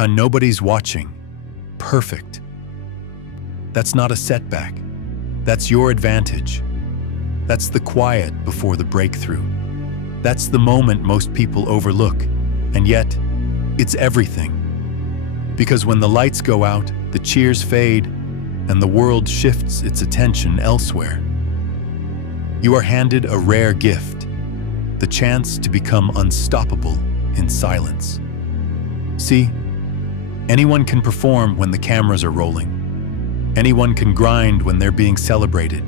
how nobody's watching. Perfect. That's not a setback. That's your advantage. That's the quiet before the breakthrough. That's the moment most people overlook, and yet, it's everything. Because when the lights go out, the cheers fade, and the world shifts its attention elsewhere, you are handed a rare gift, the chance to become unstoppable in silence. See, anyone can perform when the cameras are rolling. Anyone can grind when they're being celebrated,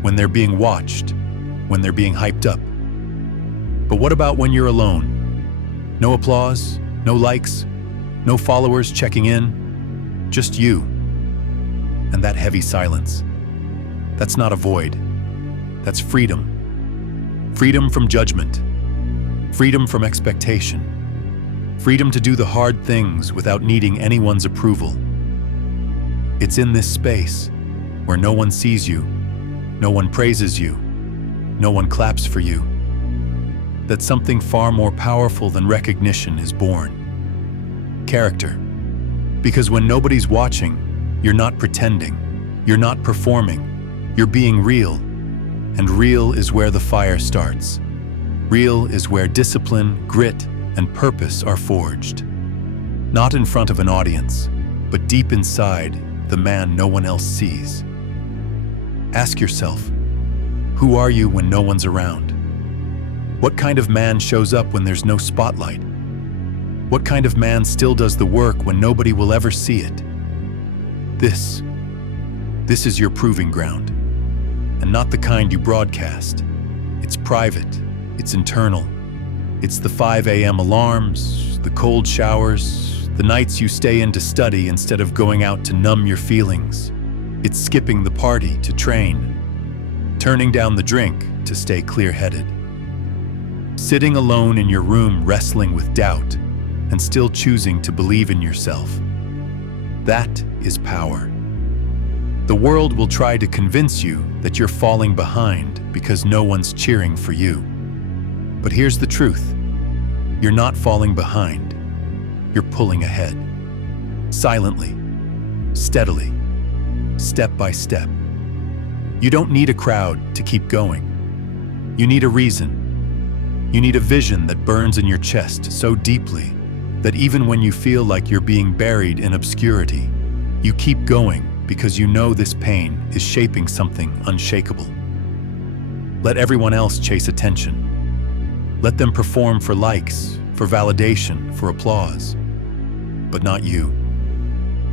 when they're being watched, when they're being hyped up. But what about when you're alone? No applause, no likes, no followers checking in, just you. And that heavy silence. That's not a void. That's freedom. Freedom from judgment. Freedom from expectation. Freedom to do the hard things without needing anyone's approval. It's in this space where no one sees you, no one praises you, no one claps for you, that something far more powerful than recognition is born. Character. Because when nobody's watching, you're not pretending, you're not performing, you're being real. And real is where the fire starts. Real is where discipline, grit, and purpose are forged. Not in front of an audience, but deep inside the man no one else sees. Ask yourself, who are you when no one's around? What kind of man shows up when there's no spotlight? What kind of man still does the work when nobody will ever see it? This is your proving ground, and not the kind you broadcast. It's private, it's internal. It's the 5 a.m. alarms, the cold showers, the nights you stay in to study instead of going out to numb your feelings. It's skipping the party to train, turning down the drink to stay clear-headed. Sitting alone in your room wrestling with doubt and still choosing to believe in yourself. That is power. The world will try to convince you that you're falling behind because no one's cheering for you. But here's the truth. You're not falling behind. You're pulling ahead. Silently, steadily, step by step. You don't need a crowd to keep going. You need a reason. You need a vision that burns in your chest so deeply that even when you feel like you're being buried in obscurity, you keep going because you know this pain is shaping something unshakable. Let everyone else chase attention. Let them perform for likes, for validation, for applause. But not you.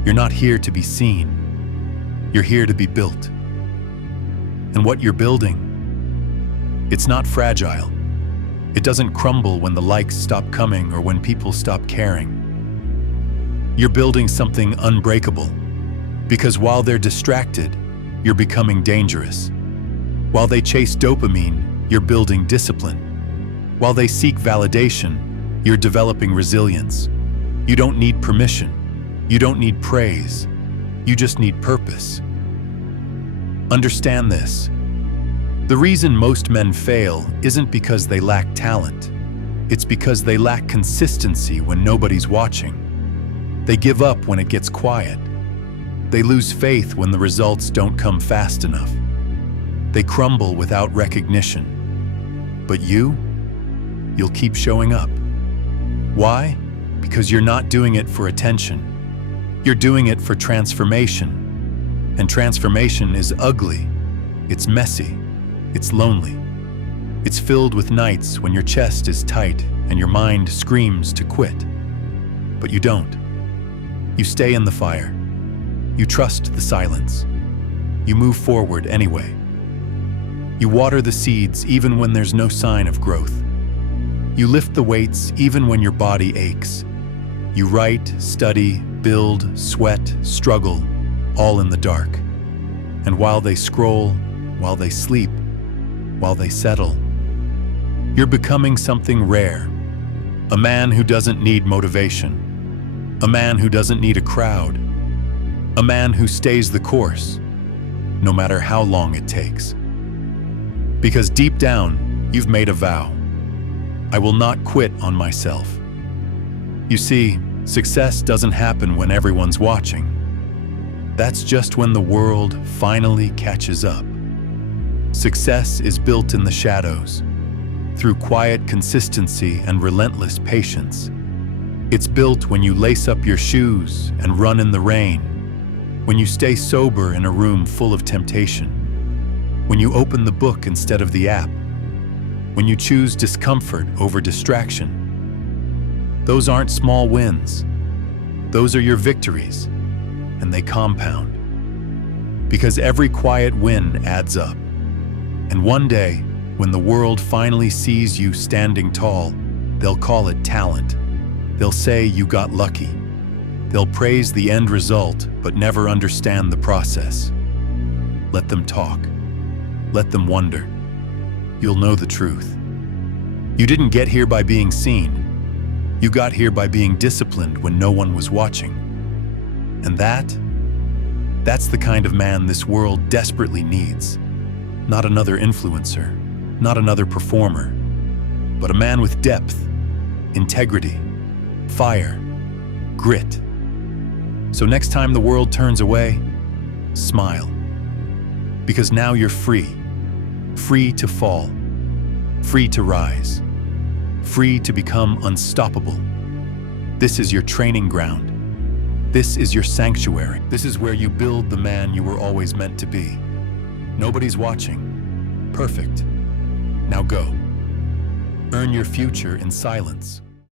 You're not here to be seen. You're here to be built. And what you're building, it's not fragile. It doesn't crumble when the likes stop coming or when people stop caring. You're building something unbreakable. Because while they're distracted, you're becoming dangerous. While they chase dopamine, you're building discipline. While they seek validation, you're developing resilience. You don't need permission. You don't need praise. You just need purpose. Understand this. The reason most men fail isn't because they lack talent. It's because they lack consistency when nobody's watching. They give up when it gets quiet. They lose faith when the results don't come fast enough. They crumble without recognition. But you'll keep showing up. Why? Because you're not doing it for attention. You're doing it for transformation. And transformation is ugly. It's messy. It's lonely. It's filled with nights when your chest is tight and your mind screams to quit. But you don't. You stay in the fire. You trust the silence. You move forward anyway. You water the seeds even when there's no sign of growth. You lift the weights even when your body aches. You write, study, build, sweat, struggle, all in the dark. And while they scroll, while they sleep, while they settle, you're becoming something rare. A man who doesn't need motivation. A man who doesn't need a crowd. A man who stays the course, no matter how long it takes. Because deep down, you've made a vow. I will not quit on myself. You see, Success doesn't happen when everyone's watching. That's just when the world finally catches up. Success is built in the shadows, through quiet consistency and relentless patience. It's built when you lace up your shoes and run in the rain, when you stay sober in a room full of temptation, when you open the book instead of the app, when you choose discomfort over distraction. Those aren't small wins. Those are your victories, and they compound. Because every quiet win adds up. And one day, when the world finally sees you standing tall, they'll call it talent. They'll say you got lucky. They'll praise the end result, but never understand the process. Let them talk. Let them wonder. You'll know the truth. You didn't get here by being seen. You got here by being disciplined when no one was watching. And that's the kind of man this world desperately needs. Not another influencer, not another performer, but a man with depth, integrity, fire, grit. So next time the world turns away, smile. Because now you're free to fall, free to rise, free to become unstoppable. This is your training ground. This is your sanctuary. This is where you build the man you were always meant to be. Nobody's watching. Perfect. Now go. Earn your future in silence.